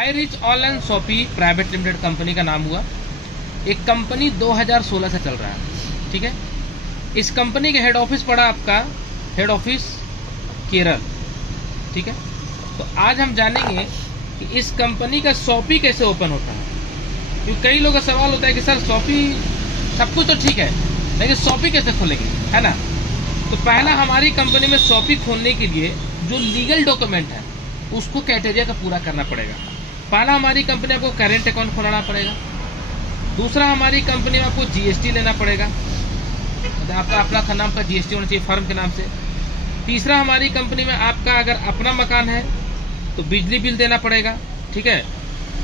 High rich online shoppe private limited company का नाम हुआ। एक कंपनी 2016 से चल रहा है, ठीक है। इस कंपनी का हेड ऑफिस पड़ा आपका हेड ऑफिस केरल, ठीक है। तो आज हम जानेंगे कि इस कंपनी का शॉपी कैसे ओपन होता है, क्योंकि कई लोगों का सवाल होता है कि सर शॉपी सब कुछ तो ठीक है लेकिन शॉपी कैसे खोलेंगे, है ना। तो पहला हमारी कंपनी में शॉपी खोलने के लिए जो लीगल डॉक्यूमेंट है उसको क्राइटेरिया का पूरा करना पड़ेगा। पहला हमारी कंपनी को करेंट अकाउंट खोलना पड़ेगा। दूसरा हमारी कंपनी में आपको जीएसटी लेना पड़ेगा, आपका अपना नाम का जीएसटी होना चाहिए फर्म के नाम से। तीसरा हमारी कंपनी में आपका अगर अपना मकान है तो बिजली बिल देना पड़ेगा, ठीक है।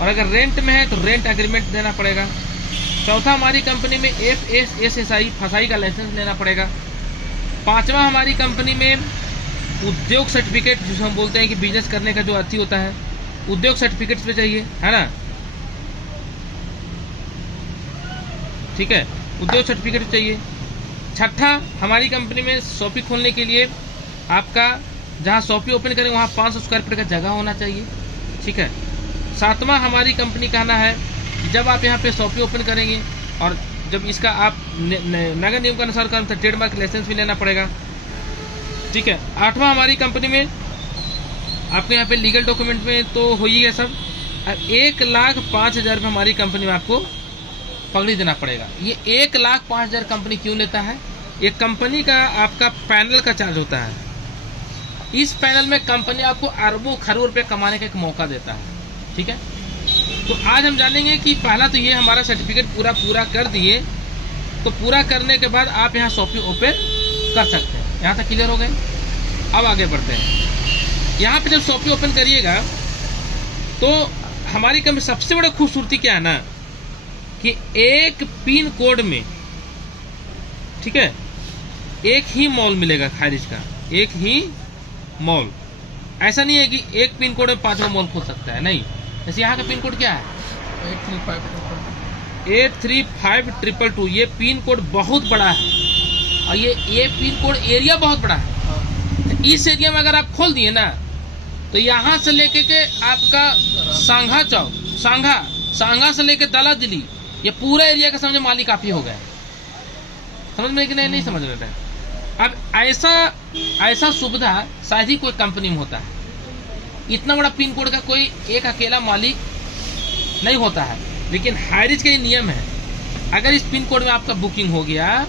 और अगर रेंट में है तो रेंट एग्रीमेंट देना पड़ेगा। चौथा हमारी कंपनी में FSSAI फसाई का लाइसेंस लेना पड़ेगा। पांचवा हमारी कंपनी में उद्योग सर्टिफिकेट, जिसे हम बोलते हैं कि बिजनेस करने का जो अर्थी होता है, उद्योग सर्टिफिकेट पे चाहिए, है ना, ठीक है, उद्योग सर्टिफिकेट चाहिए। छठा हमारी कंपनी में शॉपी खोलने के लिए आपका जहां शॉपी ओपन करेंगे वहां 500 स्क्वायर फीट का जगह होना चाहिए, ठीक है। सातवां हमारी कंपनी का कहना है कि जब आप यहाँ पे शॉपी ओपन करेंगे और जब इसका आप नगर नियम के अनुसार करें तो ट्रेडमार्क लाइसेंस भी लेना पड़ेगा, ठीक है। आठवां हमारी कंपनी में आपके यहाँ पे लीगल डॉक्यूमेंट में तो हो ही है सब। 1,05,000 रुपये हमारी कंपनी में आपको पगड़ी देना पड़ेगा। ये 1,05,000 कंपनी क्यों लेता है? ये कंपनी का आपका पैनल का चार्ज होता है। इस पैनल में कंपनी आपको अरबों खरबों रुपये कमाने का एक मौका देता है, ठीक है। तो आज हम जानेंगे कि पहला तो ये हमारा सर्टिफिकेट पूरा कर दिए, तो पूरा करने के बाद आप यहाँ शॉपी ओपन कर सकते हैं। यहाँ तक क्लियर हो गए? अब आगे बढ़ते हैं। यहाँ पे जब शॉपी ओपन करिएगा तो हमारी कंपनी सबसे बड़ा खूबसूरती क्या है ना कि एक पिन कोड में, ठीक है, एक ही मॉल मिलेगा खारिज का, एक ही मॉल। ऐसा नहीं है कि एक पिन कोड में 5 मॉल खोल सकता है, नहीं। जैसे यहाँ का पिन कोड क्या है 83522। ये पिन कोड बहुत बड़ा है और ये पिन कोड एरिया बहुत बड़ा है। तो इस एरिया में अगर आप खोल दिए ना तो यहाँ से लेके के आपका सांघा चौक, सांघा से लेके दला दिल्ली, ये पूरा एरिया का समझे मालिक आप ही हो गए। समझ में कि नहीं समझ रहे थे? अब ऐसा सुविधा शायद ही कोई कंपनी में होता है। इतना बड़ा पिन कोड का कोई एक अकेला मालिक नहीं होता है, लेकिन हाईरिच का ये नियम है, अगर इस पिन कोड में आपका बुकिंग हो गया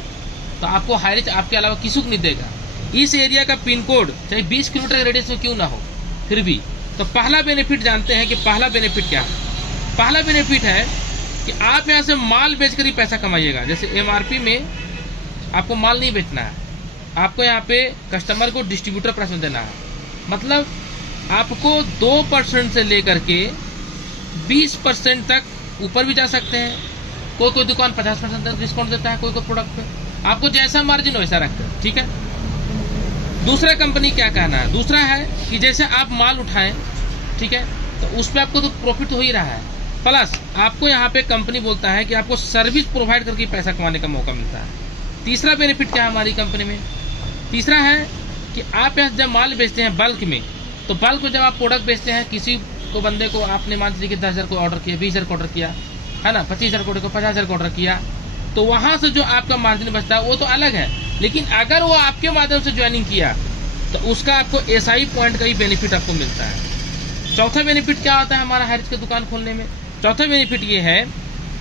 तो आपको हाईरिच आपके अलावा किसी को नहीं देगा। इस एरिया का पिन कोड चाहे 20 किलोमीटर के रेडियस में क्यों ना हो फिर भी। तो पहला बेनिफिट जानते हैं कि पहला बेनिफिट क्या है। पहला बेनिफिट है कि आप यहाँ से माल बेचकर ही पैसा कमाइएगा। जैसे MRP में आपको माल नहीं बेचना है, आपको यहाँ पे कस्टमर को डिस्ट्रीब्यूटर प्राइस में देना है। मतलब आपको 2% से लेकर के 20% तक ऊपर भी जा सकते हैं। कोई दुकान 50% तक डिस्काउंट देता है, कोई प्रोडक्ट पे आपको जैसा मार्जिन वैसा रखते हैं, ठीक है। दूसरा कंपनी क्या कहना है, दूसरा है कि जैसे आप माल उठाएं, ठीक है, तो उस पर आपको तो प्रॉफिट हो ही रहा है, प्लस आपको यहाँ पे कंपनी बोलता है कि आपको सर्विस प्रोवाइड करके पैसा कमाने का मौका मिलता है। तीसरा बेनिफिट क्या है हमारी कंपनी में? तीसरा है कि आप यहाँ जब माल बेचते हैं बल्क में, तो बल्क में जब आप प्रोडक्ट बेचते हैं, किसी को बंदे को आपने मान लीजिए कि 10,000 को ऑर्डर किया, 20,000 को ऑर्डर किया, है ना, 25,000 को 50,000 को ऑर्डर किया, तो वहाँ से जो आपका मार्जिन बचता है वो तो अलग है। लेकिन अगर वो आपके माध्यम से ज्वाइनिंग किया तो उसका आपको SI पॉइंट का ही बेनिफिट आपको मिलता है। चौथा बेनिफिट क्या होता है हमारा हाईरिच की दुकान खोलने में? चौथा बेनिफिट ये है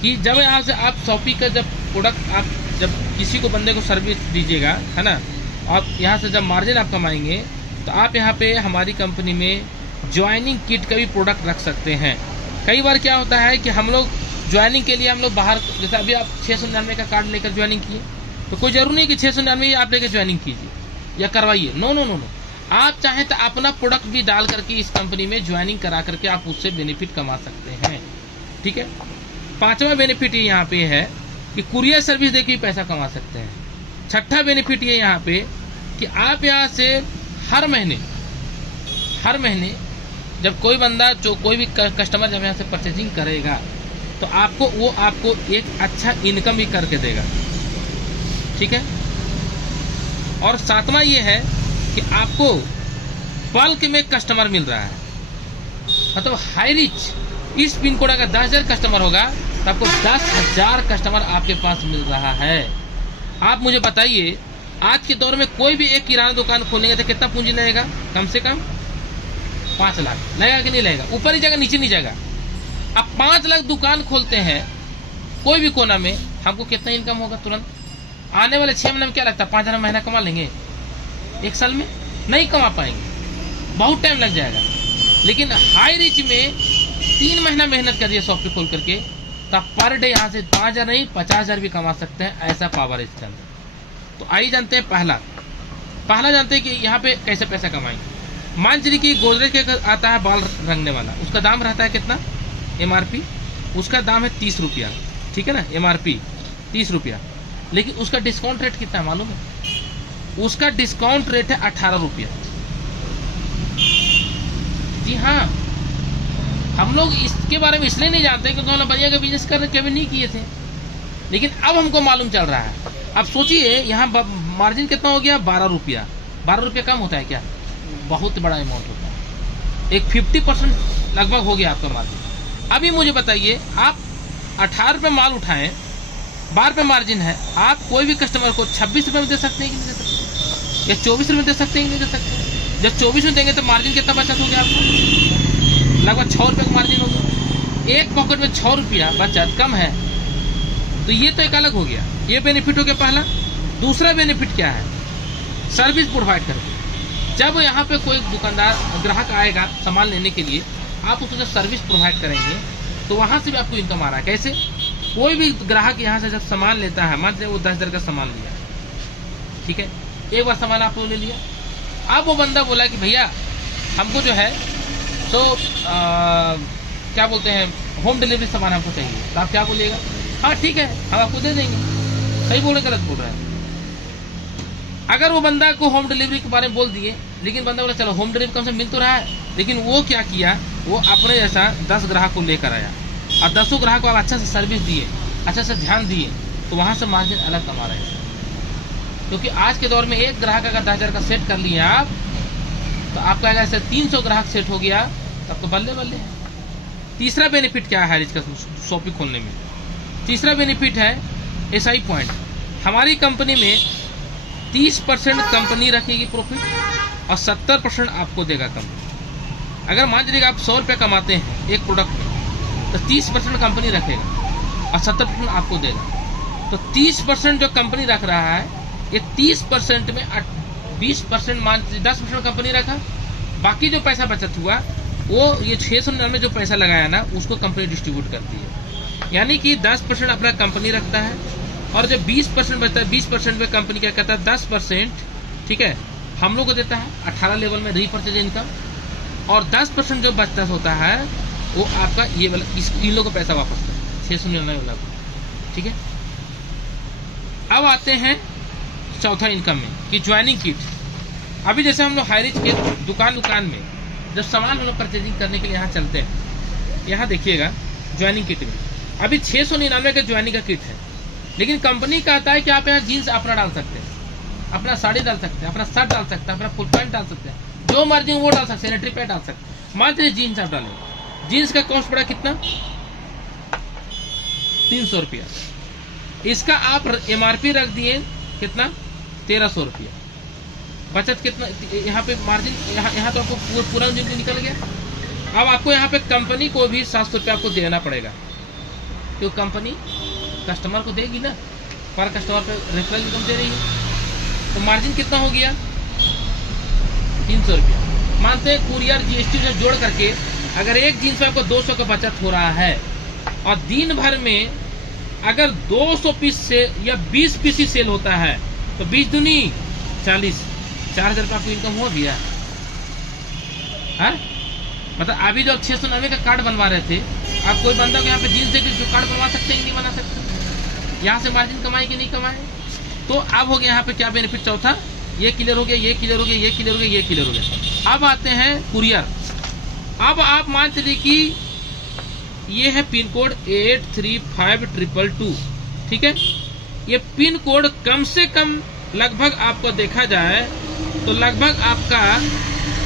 कि जब यहाँ से आप शॉपी का जब प्रोडक्ट आप जब किसी को बंदे को सर्विस दीजिएगा, है ना, आप यहाँ से जब मार्जिन आप कमाएंगे तो आप यहाँ पे हमारी कंपनी में ज्वाइनिंग किट का भी प्रोडक्ट रख सकते हैं। कई बार क्या होता है कि हम लोग ज्वाइनिंग के लिए हम लोग बाहर, जैसे अभी आप 699 का कार्ड लेकर ज्वाइनिंग किए, तो कोई जरूरी नहीं कि 699 आप लेकर ज्वाइनिंग कीजिए या करवाइए। नो, आप चाहें तो अपना प्रोडक्ट भी डाल करके इस कंपनी में ज्वाइनिंग करा करके आप उससे बेनिफिट कमा सकते हैं, ठीक है। पांचवा बेनिफिट ये यहाँ पे है कि कुरियर सर्विस देके भी पैसा कमा सकते हैं। छठा बेनिफिट ये यहाँ पे कि आप यहाँ से हर महीने जब कोई बंदा जो कोई भी कस्टमर जब यहाँ से परचेजिंग करेगा तो आपको एक अच्छा इनकम भी करके देगा, ठीक है। और सातवां ये है कि आपको बल्क में कस्टमर मिल रहा है, मतलब हाई रिच इस पिन कोड अगर 10,000 कस्टमर होगा तो आपको 10,000 कस्टमर आपके पास मिल रहा है। आप मुझे बताइए, आज के दौर में कोई भी एक किराना दुकान खोलेंगे तो कितना पूंजी लगेगा? कम से कम 5 लाख लगेगा कि नहीं लगेगा? ऊपर ही जाएगा, नीचे नहीं जाएगा। अब 5 लाख दुकान खोलते हैं कोई भी कोना में, हमको कितना इनकम होगा तुरंत? आने वाले 6 महीने में क्या लगता है 5,000 महीना कमा लेंगे? एक साल में नहीं कमा पाएंगे, बहुत टाइम लग जाएगा। लेकिन हाई रिच में 3 महीना मेहनत करिए सॉफ्टवेयर खोल करके, तब पर डे यहाँ से 5,000 नहीं 50,000 भी कमा सकते हैं। ऐसा पावर है इसके अंदर। तो आइए जानते हैं पहला जानते हैं कि यहाँ पे कैसे पैसा कमाएंगे। मान चलिए कि गोदरेज के आता है बाल रंगने वाला, उसका दाम रहता है कितना? MRP उसका दाम है 30 रुपया, ठीक है ना? MRP 30 रुपया, लेकिन उसका डिस्काउंट रेट कितना है मालूम है? उसका डिस्काउंट रेट है 18 रुपया। जी हाँ, हम लोग इसके बारे में इसलिए नहीं जानते क्योंकि हम बढ़िया का बिजनेस करने कभी नहीं किए थे, लेकिन अब हमको मालूम चल रहा है। अब सोचिए यहाँ मार्जिन कितना हो गया? 12 रुपया। 12 रुपया कम होता है क्या? बहुत बड़ा अमाउंट होता है। एक 50% लगभग हो गया आपका मार्जिन। अभी मुझे बताइए, आप 18 रुपये माल उठाएं, 12 रुपये मार्जिन है, आप कोई भी कस्टमर को 26 रुपये में दे सकते हैं कि नहीं दे सकते? या 24 रुपये में दे सकते हैं कि नहीं दे सकते? जब 24 में देंगे तो मार्जिन कितना बचत हो गया आपको? लगभग 6 रुपये का मार्जिन हो गया। एक पॉकेट में 6 रुपया बचत कम है, तो ये तो एक अलग हो गया। ये बेनिफिट हो गया पहला। दूसरा बेनिफिट क्या है? सर्विस प्रोवाइड करके। जब यहाँ पे कोई दुकानदार ग्राहक आएगा सामान लेने के लिए, आप उसको जब सर्विस प्रोवाइड करेंगे तो वहाँ से भी आपको इनकम आ रहा है। कैसे? कोई भी ग्राहक यहाँ से जब सामान लेता है, मान लीजिए वो 10,000 का सामान लिया, ठीक है, एक बार सामान आप लोग ले लिया। अब वो बंदा बोला कि भैया हमको जो है तो क्या बोलते हैं, होम डिलीवरी सामान हमको चाहिए। तो आप क्या बोलिएगा? हाँ ठीक है, हम आपको दे देंगे। सही बोल रहे गलत बोल रहे हैं? अगर वो बंदा को होम डिलीवरी के बारे में बोल दिए, लेकिन बंदा बोला चलो होम डिलीवरी कम से मिल तो रहा है, लेकिन वो क्या किया, वो अपने जैसा 10 ग्राहक को लेकर आया और 10 ग्राहक को आप अच्छा से सर्विस दिए, अच्छा से ध्यान दिए, तो वहाँ से मार्जिन अलग कमा रहे हैं। क्योंकि आज के दौर में एक ग्राहक अगर 10,000 का सेट कर लिए आप, तो आपका अगर ऐसे 300 ग्राहक सेट हो गया तब तो बल्ले बल्ले। तीसरा बेनिफिट क्या है इसका शॉपिंग खोलने में? तीसरा बेनिफिट है SI पॉइंट। हमारी कंपनी में 30% कंपनी रखेगी प्रॉफिट और 70% आपको देगा कंपनी। अगर मान लीजिए आप 100 रुपये कमाते हैं एक प्रोडक्ट में, तो 30% कंपनी रखेगा और 70% आपको देगा। तो 30% जो कंपनी रख रहा है, ये 30% में 20% मान 10% कंपनी रखा, बाकी जो पैसा बचत हुआ वो ये 699 जो पैसा लगाया ना, उसको कंपनी डिस्ट्रीब्यूट करती है। यानी कि 10% अपना कंपनी रखता है और जब 20% बचता है, 20% में कंपनी क्या कहता है 10%, ठीक है, हम लोग को देता है 18 लेवल में रीपरचेज इनकम, और 10% जो बचता होता है वो आपका ये वाला इन लोगों को पैसा वापस करता है 699 वाला को, ठीक है। अब आते हैं चौथा इनकम में कि ज्वाइनिंग किट। अभी जैसे हम लोग हाईरिच के दुकान में जब सामान हम लोग परचेजिंग करने के लिए यहाँ चलते हैं, यहाँ देखिएगा ज्वाइनिंग किट में अभी 699 का ज्वाइनिंग का किट है, लेकिन कंपनी कहता है कि आप यहाँ जीन्स अपना डाल सकते हैं, अपना साड़ी डाल सकते हैं, अपना शर्ट डाल सकते हैं, अपना फुल पैंट डाल सकते हैं, जो मर्जी वो डाल सकते हैं, सैनिटरी पैड डाल सकते हैं। मान लीजिए जीन्स आप डालें, जीन्स का कॉस्ट पड़ा कितना? 300 रुपया। इसका आप MRP रख दिए कितना? 1300 रुपया। बचत कितना यहाँ पे मार्जिन? यहाँ तो आपको पूरा निकल गया। अब आपको यहाँ पे कंपनी को भी 700 रुपया आपको देना पड़ेगा, क्यों कंपनी कस्टमर को देगी ना, पर कस्टमर पे रेफरल इनकम दे रही है। तो मार्जिन कितना हो गया? 300 रुपया। मानते हैं कुरियर GST से जोड़ करके अगर एक जीन्स में आपको 200 का बचत हो रहा है और दिन भर में अगर 200 पीस से या 20 पीस ही सेल होता है तो 20 दूनी 40, 4,000 रुपया आपको इनकम हो गया। हाँ, मतलब अभी जो 699 का कार्ड बनवा रहे थे, आप कोई बंदा को यहाँ पे जीन्स देकर जो कार्ड बनवा सकते हैं कि नहीं बना सकते? यहाँ से मार्जिन कमाए कि नहीं कमाए? तो अब हो गया यहाँ पे क्या बेनिफिट? चौथा ये क्लियर हो गया, ये क्लियर हो गया, ये क्लियर हो गया, ये क्लियर हो गया। अब आते हैं कुरियर। अब आप मान चलिए कि ये है पिन कोड 835222, ठीक है। ये पिन कोड कम से कम लगभग आपको देखा जाए तो लगभग आपका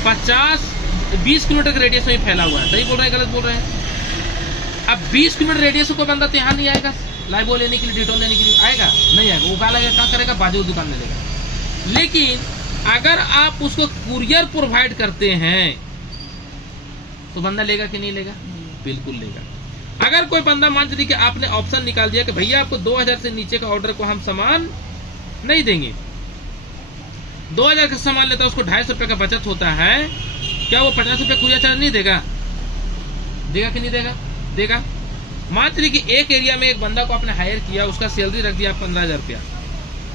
50-20 किलोमीटर के रेडियस में फैला हुआ है। सही बोल रहे हैं गलत बोल रहे हैं? अब 20 किलोमीटर रेडियस से कोई बंदा तो यहाँ नहीं आएगा लाइबो लेने के लिए, डिटॉल लेने के लिए, आएगा नहीं आएगा, वो क्या लगेगा, क्या करेगा, बाजू दुकान में लेगा। लेकिन अगर आप उसको कुरियर प्रोवाइड करते हैं तो बंदा लेगा कि नहीं लेगा? बिल्कुल लेगा। अगर कोई बंदा मान लीजिए कि आपने ऑप्शन निकाल दिया कि भैया आपको 2000 से नीचे का ऑर्डर को हम सामान नहीं देंगे, 2000 का सामान लेता है उसको 250 रुपये का बचत होता है, क्या वो 50 रुपये कुरियर चार्ज नहीं देगा? देगा कि नहीं देगा? देगा। मान लीजिए कि एक एरिया में एक बंदा को आपने हायर किया, उसका सैलरी रख दिया 15,000 रुपया,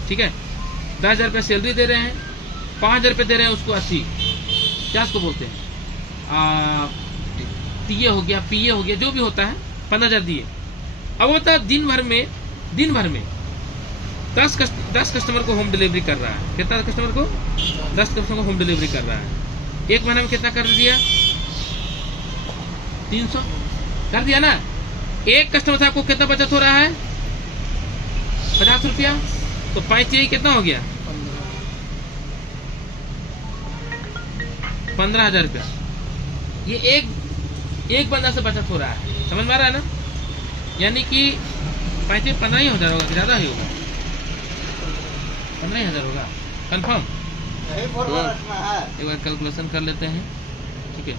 ठीक है, 10,000 रुपया सैलरी दे रहे हैं, 5,000 रुपये दे रहे हैं उसको 80, क्या उसको बोलते हैं, टीए हो गया, पीए हो गया, जो भी होता है, 15,000 दिए। अब वो था दिन भर में 10 कस्टमर को होम डिलीवरी कर रहा है। कितना कस्टमर को? 10 कस्टमर को होम डिलीवरी कर रहा है। एक महीने में कितना कर दिया? 300 कर दिया ना। एक कस्टमर से आपको कितना बचत हो रहा है? 50 रुपया। तो 5 कितना हो गया? 15,000 रुपया। ये एक बंदा से बचत हो रहा है, समझ में आ रहा है ना? यानी कि 15,000 होगा, ज्यादा ही होगा, 15,000 होगा कंफर्म। एक बार कैलकुलेशन कर लेते हैं, ठीक है,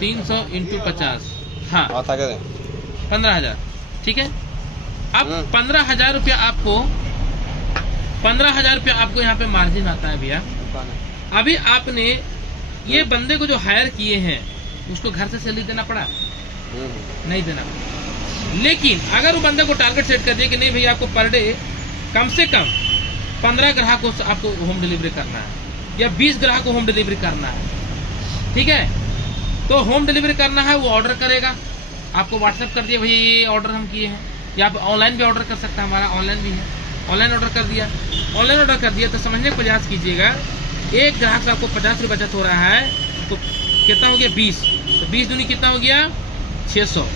300 × 50, हाँ 15,000, ठीक है। अब 15,000 रुपया आपको 15,000 रुपया आपको यहाँ पे मार्जिन आता है भैया। अभी आपने ये बंदे को जो हायर किए हैं उसको घर से सैलरी देना पड़ा? नहीं देना पड़ा। लेकिन अगर वो बंदे को टारगेट सेट कर दिया कि नहीं भैया आपको पर डे कम से कम 15 ग्राहक को आपको होम डिलीवरी करना है या 20 ग्राहक को होम डिलीवरी करना है, ठीक है, तो होम डिलीवरी करना है, वो ऑर्डर करेगा, आपको व्हाट्सएप कर दिया भैया ये ऑर्डर हम किए हैं, या आप ऑनलाइन भी ऑर्डर कर सकते हैं, हमारा ऑनलाइन भी है, ऑनलाइन ऑर्डर कर दिया। ऑनलाइन ऑर्डर कर दिया तो समझने का प्रयास कीजिएगा, एक ग्राहक से आपको 50 रुपये बचत हो रहा है, तो कितना हो गया? 20, तो 20 दूनी कितना हो गया? 600।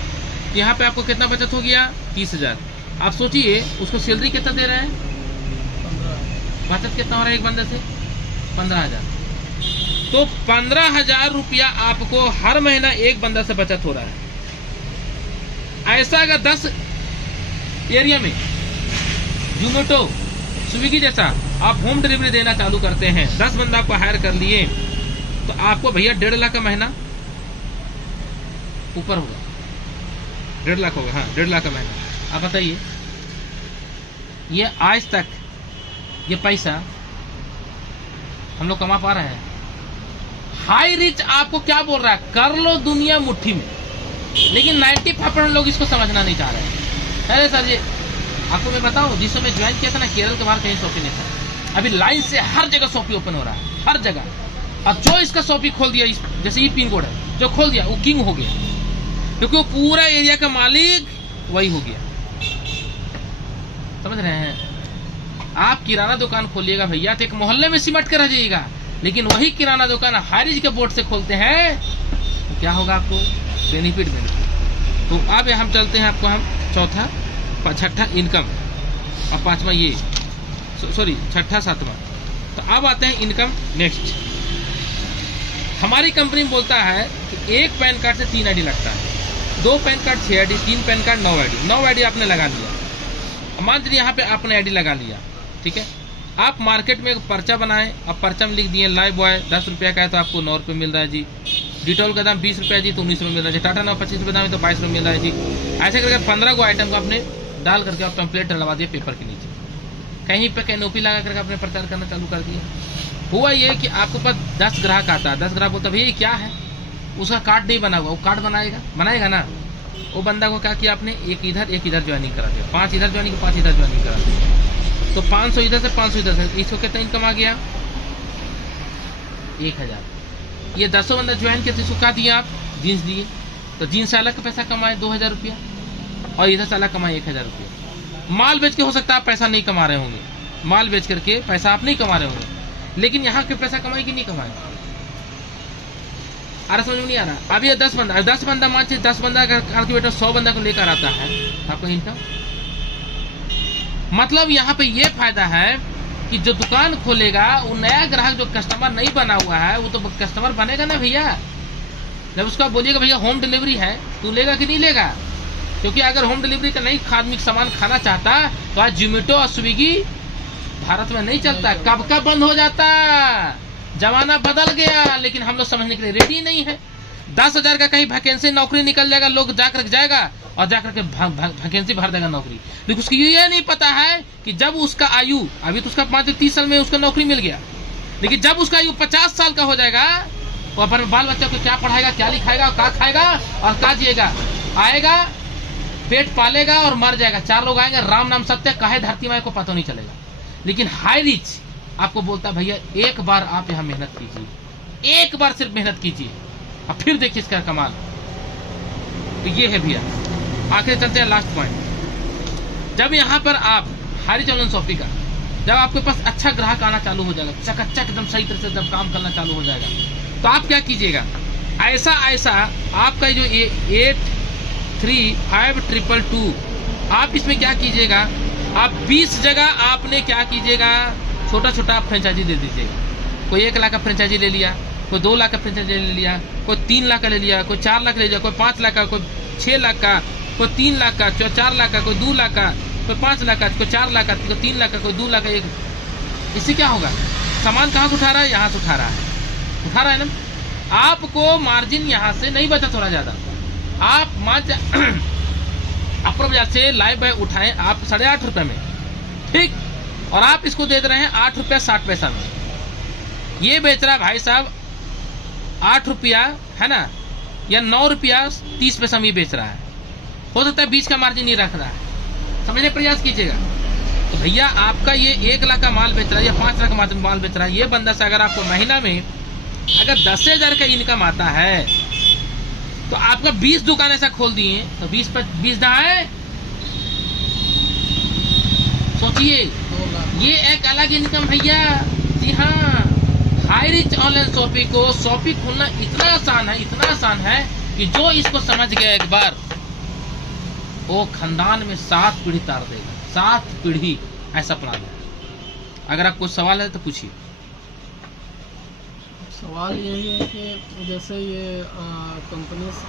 यहाँ पे आपको कितना बचत हो गया? 30,000। आप सोचिए उसको सैलरी कितना दे रहे हैं, बचत कितना हो रहा है एक बंदे से? 15,000। तो 15,000 रुपया आपको हर महीना एक बंदा से बचत हो रहा है। ऐसा अगर 10 एरिया में जोमेटो, स्विगी जैसा आप होम डिलीवरी देना चालू करते हैं, 10 बंदा आपको हायर कर लिए, तो आपको भैया 1.5 लाख का महीना ऊपर होगा, 1.5 लाख होगा, हाँ 1.5 लाख का महीना। आप बताइए, ये आज तक ये पैसा हम लोग कमा पा रहे हैं? हाई रिच आपको क्या बोल रहा है, कर लो दुनिया मुट्ठी में, लेकिन 95% लोग इसको समझना नहीं चाह रहे हैं। अरे सर, ये आपको मैं बताऊं, जिस समय ज्वाइन किया था ना, केरल के बाहर कहीं शॉपी नहीं था, अभी लाइन से हर जगह शॉपी ओपन हो रहा है, हर जगह। अब जो इसका शॉपी खोल दिया, जैसे ये पिन कोड है, जो खोल दिया वो किंग हो गया, क्योंकि वो पूरा एरिया का मालिक वही हो गया। समझ रहे हैं? आप किराना दुकान खोलिएगा भैया तो एक मोहल्ले में सिमट कर रह जाइएगा, लेकिन वही किराना दुकान हारिज के बोर्ड से खोलते हैं तो क्या होगा? आपको बेनिफिट। तो अब हम चलते हैं, आपको हम चौथा, छठा इनकम और पांचवा ये, सॉरी छठा सातवां। तो अब आते हैं इनकम नेक्स्ट। हमारी कंपनी बोलता है कि एक पैन कार्ड से 3 आईडी लगता है, 2 pan card 6 ID, 3 pan card 9 ID. 9 ID आपने लगा लिया, मान लीजिए यहाँ पे आपने आईडी लगा लिया, ठीक है। आप मार्केट में एक पर्चा बनाए, अब पर्चा में लिख दिए लाइव बॉय 10 रुपये का है तो आपको 9 रुपये मिल रहा है जी, डिटॉल का दाम 20 रुपये जी तो 19 रुपये मिल रहा है जी, टाटा 9 25 रुपये दाम है तो 22 रुपये मिल रहा है जी। ऐसे करके 15 को आइटम को आपने डाल करके आप टेम्पलेट डलवा दिए पेपर के नीचे, कहीं पे कैनोपी लगा करके आपने प्रचार करना चालू कर दिया। हुआ ये कि आपके पास 10 ग्राहक आता है, 10 ग्राहक बोलता भैया क्या है, उसका कार्ड नहीं बना हुआ, वो कार्ड बनाएगा ना। वो बंदा को क्या किया आपने, एक इधर ज्वाइनिंग करा दिया, 5 इधर ज्वाइनिंग, 5 इधर ज्वाइनिंग करा दिया, तो 500 इधर से 500 इधर से, इसको कितना इनकम आ गया? 1,000। ये 10 बंदा ज्वाइन किया, इसको क्या दिया आप? जीन्स दिए, तो जीन्स से अलग का पैसा कमाए 2,000 रुपया, और इधर से अलग कमाए 1,000 रुपया। माल बेच के हो सकता है आप पैसा नहीं कमा रहे होंगे, माल बेच करके पैसा आप नहीं कमा रहे होंगे, लेकिन यहाँ के पैसा कमाए कि नहीं कमाए? अरे समझ में नहीं आ रहा। अब ये 10 बंदा मान चाहिए, 10 बंदा कैलकुलेटर 100 बंदा को लेकर आता है, आपको इनकम मतलब यहाँ पे ये फायदा है कि जो दुकान खोलेगा वो नया ग्राहक जो कस्टमर नहीं बना हुआ है वो तो कस्टमर बनेगा ना भैया, जब उसको बोलिएगा भैया होम डिलीवरी है, तू लेगा कि नहीं लेगा? क्योंकि अगर होम डिलीवरी का नहीं आदमी सामान खाना चाहता तो आज जोमेटो और स्विगी भारत में नहीं चलता, कब का बंद हो जाता। जमाना बदल गया, लेकिन हम लोग समझने के लिए रेडी नहीं है। 10,000 का कहीं वैकेंसी नौकरी निकल जाएगा, लोग जाकर जाएगा और जाकर के वैकेंसी भर देगा नौकरी। लेकिन उसको ये नहीं पता है कि जब उसका आयु, अभी तो उसका 35-30 साल में उसका नौकरी मिल गया, लेकिन जब उसका आयु 50 साल का हो जाएगा, वो अपने बाल बच्चों को क्या पढ़ाएगा, क्या लिखाएगा, क्या खाएगा और क्या जिएगा? आएगा, पेट पालेगा और मर जाएगा। 4 लोग आएंगे, राम नाम सत्य कहे धरती माई को पता नहीं चलेगा। लेकिन हाई रिच आपको बोलता भैया एक बार आप यहाँ मेहनत कीजिए, एक बार सिर्फ मेहनत कीजिए और फिर देखिए इसका कमाल। तो ये है भैया। आखिर चलते हैं लास्ट पॉइंट। जब यहाँ पर आप हाई रिच ऑनलाइन शॉपिंग का, जब आपके पास अच्छा ग्राहक आना चालू हो जाएगा, चकाचक एकदम सही तरह से जब काम करना चालू हो जाएगा, तो आप क्या कीजिएगा? ऐसा आपका जो ये 835222 आप इसमें क्या कीजिएगा? आप 20 जगह आपने क्या कीजिएगा? छोटा छोटा आप फ्रेंचाइजी दे दीजिएगा। कोई 1 लाख का फ्रेंचाइजी ले लिया, कोई 2 लाख का फ्रेंचाइजी ले लिया, कोई 3 लाख का ले लिया, कोई 4 लाख ले लिया, कोई 5 लाख का, कोई 6 लाख का, कोई 3 लाख का, कोई 4 लाख का, कोई 2 लाख का, कोई 5 लाख का, कोई 4 लाख का, कोई 3 लाख का, कोई 2 लाख का। इससे क्या होगा? सामान कहाँ से उठा रहा है? यहाँ से उठा रहा है ना। आपको मार्जिन यहाँ से नहीं बचा थोड़ा ज्यादा। आप अपर बाजार से लाइव बाय उठाएं आप 8.5 रुपए में, ठीक, और आप इसको दे रहे हैं 8 रुपया 60 पैसा में। ये बेच रहा है भाई साहब 8 रुपया, है ना, या 9 रुपया 30 पैसा में बेच रहा है। हो सकता है बीच का मार्जिन नहीं रख रहा है, समझने प्रयास कीजिएगा। तो भैया आपका ये 1 लाख का माल बेच रहा है या 5 लाख का माल बेच रहा है, ये बंदा से अगर आपको महीना में अगर 10,000 का इनकम आता है, तो आपका 20 दुकान ऐसा खोल दिए तो 20 पर 20 है, सोचिए, ये एक अलग इनकम भैया। जी हाँ, हाई रिच ऑनलाइन शॉपिंग को शॉपिंग खोलना इतना आसान है कि जो इसको समझ गया एक बार, वो खानदान में 7 पीढ़ी तार देगा, 7 पीढ़ी ऐसा प्लान है। अगर आपको सवाल है तो पूछिए। सवाल यही है कि जैसे ये कंपनी से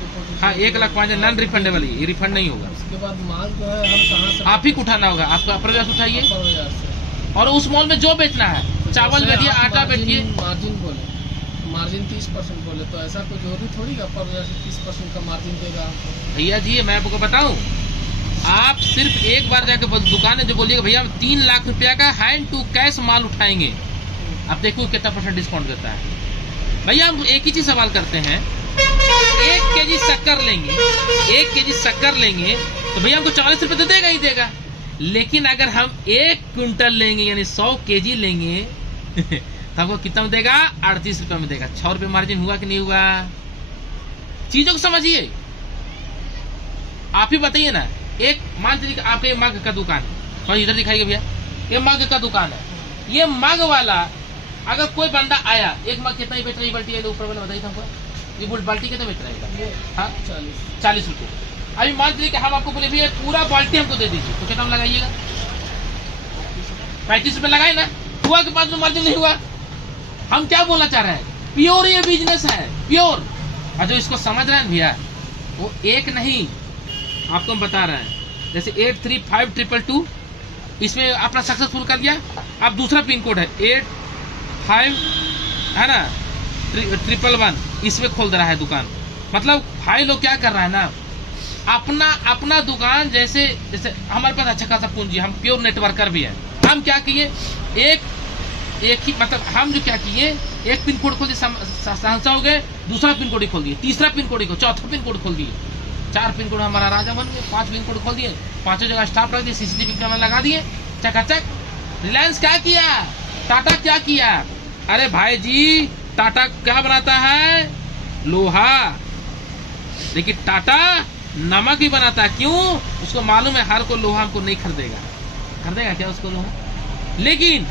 डिपॉजिट, हाँ 1,05,000 नॉन रिफंडेबल, ये रिफंड नहीं होगा। उसके बाद माल जो है हम कहाँ से? आप ही को उठाना होगा, आपका अपर बाजार से उठाइए अपर बाजार से। और उस मॉल में जो बेचना है, तो चावल जैसे बेचिए, आप आटा बेचिए। मार्जिन 30% बोले, तो ऐसा कोई जरूरी थोड़ी कि अपर बाजार से 30% का मार्जिन देगा आपको। भैया जी मैं आपको बताऊं, आप सिर्फ एक बार जाके दुकान है जो बोलिएगा भैया हम 3 लाख रुपया का हैंड टू कैश माल उठाएंगे, अब देखो कितना % डिस्काउंट देता है। भैया हम एक ही चीज सवाल करते हैं, 1 केजी शक्कर लेंगे, 1 केजी शक्कर लेंगे तो भैया हमको 40 रुपए तो देगा ही देगा। लेकिन अगर हम 1 क्विंटल लेंगे यानी 100 केजी लेंगे तो हमको कितना में देगा? 38 रुपए में देगा। 6 रुपए मार्जिन हुआ कि नहीं हुआ? चीजों को समझिए, आप ही बताइए ना। एक मान लीजिए आपका ये मग का दुकान है, और इधर दिखाइए भैया, ये मग का दुकान है। ये मग वाला अगर कोई बंदा आया, एक मग कितना ही बेच रही बाल्टी है, ऊपर वाला बताइए हमको, ये बाल्टी कितना बेच रहा है? हाँ 40 रुपये। अभी मान लीजिए कि हम आपको बोले भैया पूरा बाल्टी हमको दे दीजिए, तो कितना लगाइएगा? 35 रुपये लगाए ना, हुआ के बाद में मार्जिन नहीं हुआ। हम क्या बोलना चाह रहे हैं? प्योर ये बिजनेस है, प्योर। और जो इसको समझ रहे हैं भैया, वो एक नहीं आपको हम बता रहे हैं। जैसे 835222 इसमें अपना सक्सेसफुल कर दिया। अब दूसरा पिन कोड है 85 है ना 111, इसमें खोल दे रहा है दुकान। मतलब भाई लोग क्या कर रहा है ना, अपना दुकान, जैसे हमारे पास अच्छा खासा पूंजी, हम प्योर नेटवर्कर भी है। हम क्या किए, एक ही मतलब हम जो क्या किए, एक पिन कोड खोल दिए, सहसा हो गए, दूसरा पिन कोड ही खोल दिए, तीसरा पिन कोड ही खोल, चौथा पिन कोड खोल दिए, 4 पिन कोड हमारा राजा बन गए, 5 पिन कोड खोल दिए, 5 जगह स्टाफ रख दिए, CCTV कैमरा लगा दिए, चकाचक। रिलायंस क्या किया, टाटा क्या किया? अरे भाई जी, टाटा क्या बनाता है? लोहा। लेकिन टाटा नमक ही बनाता है। क्यों? उसको मालूम है हर कोई लोहा हमको नहीं खरीदेगा क्या उसको लोहा? लेकिन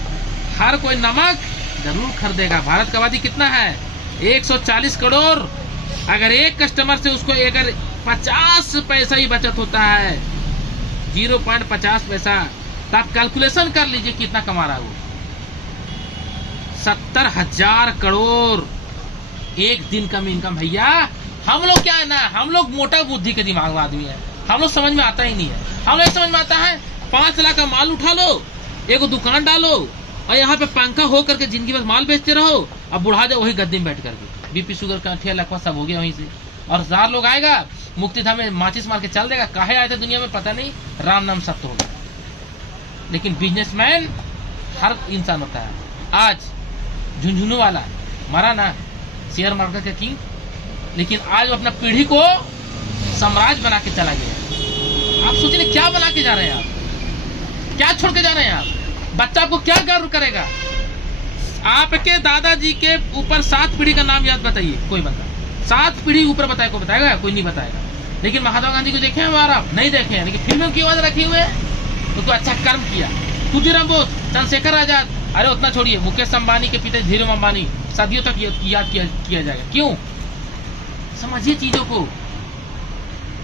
हर कोई नमक जरूर खरीदेगा। भारत का आबादी कितना है? 140 करोड़। अगर एक कस्टमर से उसको अगर 50 पैसा ही बचत होता है, 0.50 पैसा, तो आप कैलकुलेशन कर लीजिए कितना कमा रहा है वो। 70,000 करोड़ एक दिन का इनकम भैया। हम लोग क्या है ना, हम लोग मोटा बुद्धि के दिमाग में आदमी है, हम लोग समझ में आता ही नहीं है। हम लोग समझ में आता है 5 लाख का माल उठा लो, एक दुकान डालो और यहाँ पे पंखा हो करके जिंदगी भर माल बेचते रहो, अब बुढ़ा जाओ वही गद्दे में बैठ करके, बीपी शुगर का 6 लाख सब हो गया वहीं से। और 1000 लोग आएगा मुक्ति धाम में माचिस मार के चल देगा। काहे आए थे दुनिया में पता नहीं, राम नाम सत्य होगा। लेकिन बिजनेसमैन हर इंसान होता है। आज झुंझुनू वाला मरा ना, शेयर मार्केट का किंग, लेकिन आज वो अपना पीढ़ी को साम्राज्य बना के चला गया। आप सोचिए क्या बना के जा रहे हैं आप, क्या छोड़ के जा रहे हैं आप? बच्चा आपको क्या गर्व करेगा? आपके दादाजी के ऊपर 7 पीढ़ी का नाम याद बताइए, कोई बंदा 7 पीढ़ी ऊपर बताए, कोई बताएगा? कोई नहीं बताएगा। लेकिन महात्मा गांधी को देखे हैं बार आप? नहीं देखे हैं, लेकिन फिल्मों की आवाज रखी हुए तो कोई अच्छा कर्म किया। खुदीराम बोस, चंद्रशेखर आजाद, अरे उतना छोड़िए, मुकेश अंबानी के पिता धीरूभाई अंबानी सदियों तक याद किया जाएगा। क्यों? समझिए चीजों को।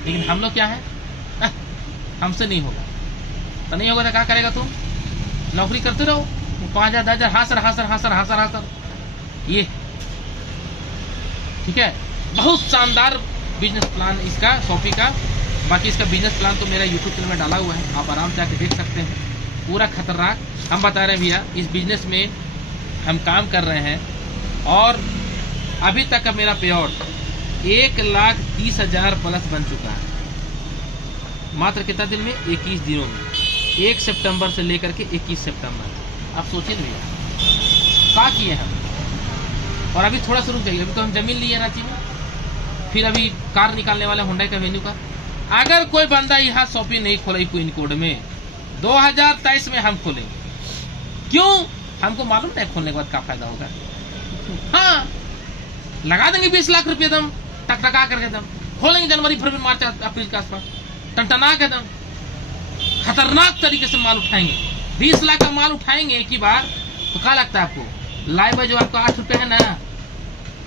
लेकिन हम लोग क्या है, हमसे नहीं होगा तो नहीं होगा तो क्या करेगा तुम? नौकरी करते रहो, 5000 10,000 हासर ये ठीक है। बहुत शानदार बिजनेस प्लान इसका, शॉपी का। बाकी इसका बिजनेस प्लान तो मेरा यूट्यूब चैनल में डाला हुआ है, आप आराम से आके देख सकते हैं। पूरा खतरनाक हम बता रहे हैं भैया। इस बिजनेस में हम काम कर रहे हैं और अभी तक का मेरा पे आउट 1,30,000 प्लस बन चुका है। मात्र कितना दिन में? 21 दिनों में, 1 सितंबर से लेकर के 21 सितंबर। आप सोचिए भैया क्या किए हम। और अभी थोड़ा सा रुक जाइए, अभी तो हम जमीन लिए रांची में, फिर अभी कार निकालने वाले होंडा का वेन्यू का। अगर कोई बंदा यहाँ शॉपिंग नहीं खोला पिन कोड में, 2023 में हम खोलेंगे। क्यों? हमको मालूम नहीं खोलने के बाद क्या फायदा होगा। हाँ, लगा देंगे 20 लाख रुपये दम, टकटका करके दम खोलेंगे। जनवरी फरवरी मार्च अप्रैल के आसपास टनटना के दम खतरनाक तरीके से माल उठाएंगे। 20 लाख का माल उठाएंगे एक ही बार, तो क्या लगता है आपको? लाइव जो आपको 8 रुपया है ना,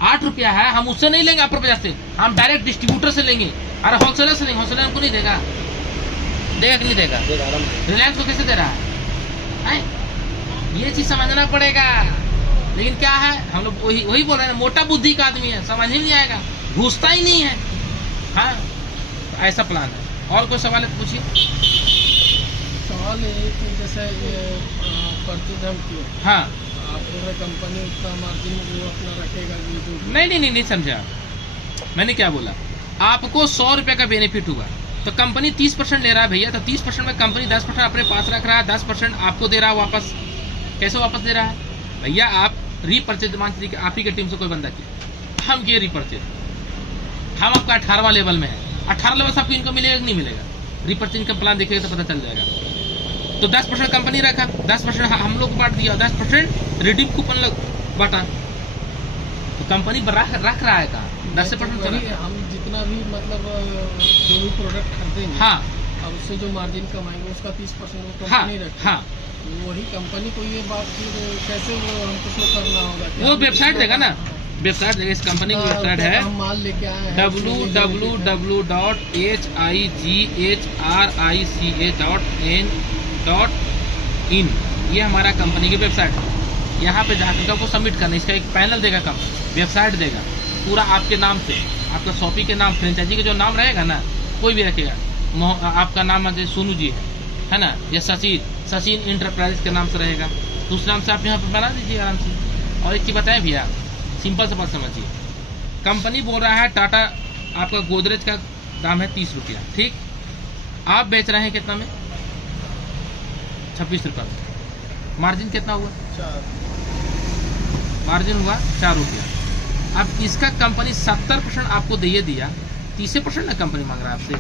8 रुपया है, हम उससे नहीं लेंगे अपर बाजार से, हम डायरेक्ट डिस्ट्रीब्यूटर से लेंगे। अरे होलसेलर से लेंगे, होलसेलर हमको नहीं देगा कि नहीं देगा? रिलायंस को कैसे दे रहा है? ये चीज समझना पड़ेगा। लेकिन क्या है, हम लोग वही बोल रहे हैं, मोटा बुद्धि का आदमी है, समझ ही नहीं आएगा, घुसता ही नहीं है। हाँ, तो ऐसा प्लान है। और कोई सवाल है पूछिए। सवाल है कि जैसे ये परचेज हम किए, हाँ, आप पूरा कंपनी उतना मार्जिन वो अपना रखेगा? नहीं समझा मैंने क्या बोला। आपको 100 रुपये का बेनिफिट हुआ तो कंपनी 30% ले रहा है भैया, तो 30% में कंपनी 10% अपने पास रख रहा है, 10% आपको दे रहा है वापस। कैसे वापस दे रहा है भैया? आप रीपर्चेज मान लीजिए आप ही की टीम से कोई बंदा किया, हम किए रीपर्चेज, हम आपका 18वां लेवल में है, 18 लेवल से आपको इनकम मिलेगा कि नहीं मिलेगा? रीपर्चेज का प्लान देखिएगा तो पता चल जाएगा। तो 10% कंपनी रखा, 10% हम लोग बांट दिया, 10% रिडीम कूपन बांटा, तो कंपनी रख रहा है कहाँ? 10% हम जितना भी मतलब जो भी प्रोडक्ट खरीदेंगे, हाँ, अब उससे जो मार्जिन कमाएंगे उसका 30% वो हाँ, कंपनी रखे। हाँ, वही कंपनी को ये बात फिर कैसे वो हमको शो करना होगा? वो वेबसाइट देगा ना, वेबसाइट देगा। इस कंपनी की वेबसाइट है हम माल लेके आए हैं www.highrica.in, ये हमारा कंपनी की वेबसाइट है। यहाँ पे जाकर आपको सबमिट करना, इसका एक पैनल देगा, वेबसाइट देगा पूरा आपके नाम से, आपका शॉपी के नाम, फ्रेंचाइजी का जो नाम रहेगा ना, कोई भी रखेगा, आपका नाम जैसे सोनू जी है ना, या सचिन इंटरप्राइज के नाम से रहेगा, तो उस नाम से आप यहाँ पर बना दीजिए आराम से। और एक चीज़ बताएं भैया, सिंपल से बात समझिए, कंपनी बोल रहा है टाटा आपका गोदरेज का दाम है 30 रुपया, ठीक, आप बेच रहे हैं कितना में? 26 रुपये में। मार्जिन कितना हुआ? मार्जिन हुआ 4 रुपया। अब इसका कंपनी 70% आपको दे दिया, 30% ना कंपनी मांग रहा है आपसे।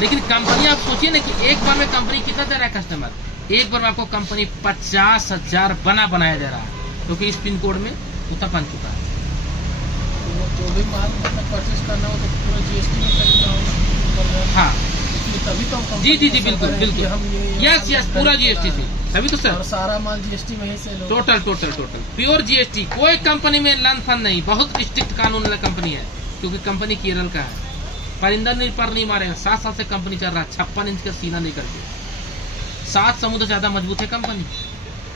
लेकिन कंपनी आप सोचिए ना कि एक बार में कंपनी कितना दे रहा है कस्टमर? एक बार में आपको कंपनी 50,000 बनाया दे रहा है, क्योंकि इस पिन कोड में उतना बन चुका है। तो जो भी माल मतलब परचेज करना हो तो पूरा जीएसटी में खरीदना होगा। हाँ, तभी तो हम जी बिल्कुल यस पूरा जीएसटी से, तभी तो सर सारा माल जीएसटी में ही से टोटल प्योर जीएसटी। कोई कंपनी में लन फन नहीं, बहुत स्ट्रिक्ट कानून वाला कंपनी है, क्योंकि कंपनी केरल का है। परिंदा नहीं पर नहीं मारेगा, 7 साल से कंपनी चल रहा है, 56 इंच का सीना नहीं करके, 7 समुद्र ज्यादा मजबूत है कंपनी।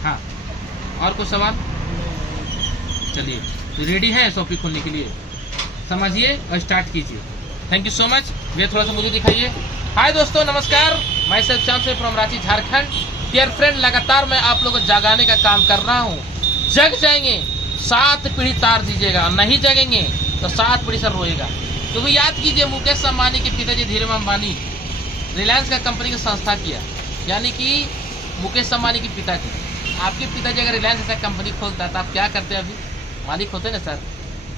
हाँ, और कोई सवाल? चलिए, तो रेडी है शॉपिंग खोलने के लिए, समझिए और स्टार्ट कीजिए। Thank you so much. भैया थोड़ा सा मुझे दिखाइए। हाय दोस्तों, नमस्कार। मैं सेल्फ श्याम से from Ranchi, Jharkhand. Dear friend, लगातार मैं आप लोगों को जगाने का काम कर रहा हूँ। जग जाएंगे, 7 पीढ़ी तार दीजिएगा, नहीं जगेंगे तो 7 पीढ़ी से रोएगा। क्योंकि याद कीजिए, मुकेश अंबानी के पिताजी धीरूभाई अंबानी रिलायंस का कंपनी की संस्था किया, यानी कि मुकेश अंबानी के पिताजी। आपके पिताजी अगर रिलायंस ऐसा कंपनी खोलता है तो आप क्या करते हैं? अभी मालिक होते ना सर।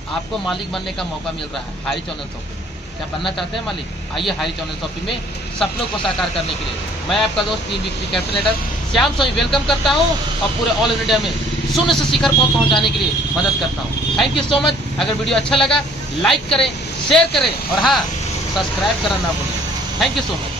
आपको मालिक बनने का मौका मिल रहा है हाई चैनल शॉपिंग में। क्या बनना चाहते हैं मालिक? आइए हाई चैनल शॉपिंग में सपनों को साकार करने के लिए मैं आपका दोस्त team victory capital leader Shyam सोई वेलकम करता हूँ और पूरे ऑल इंडिया में शून्य से शिखर को पहुँचाने के लिए मदद करता हूँ। Thank you so much. अगर वीडियो अच्छा लगा लाइक करें, शेयर करें और हाँ, सब्सक्राइब करना ना भूलें। Thank you so much.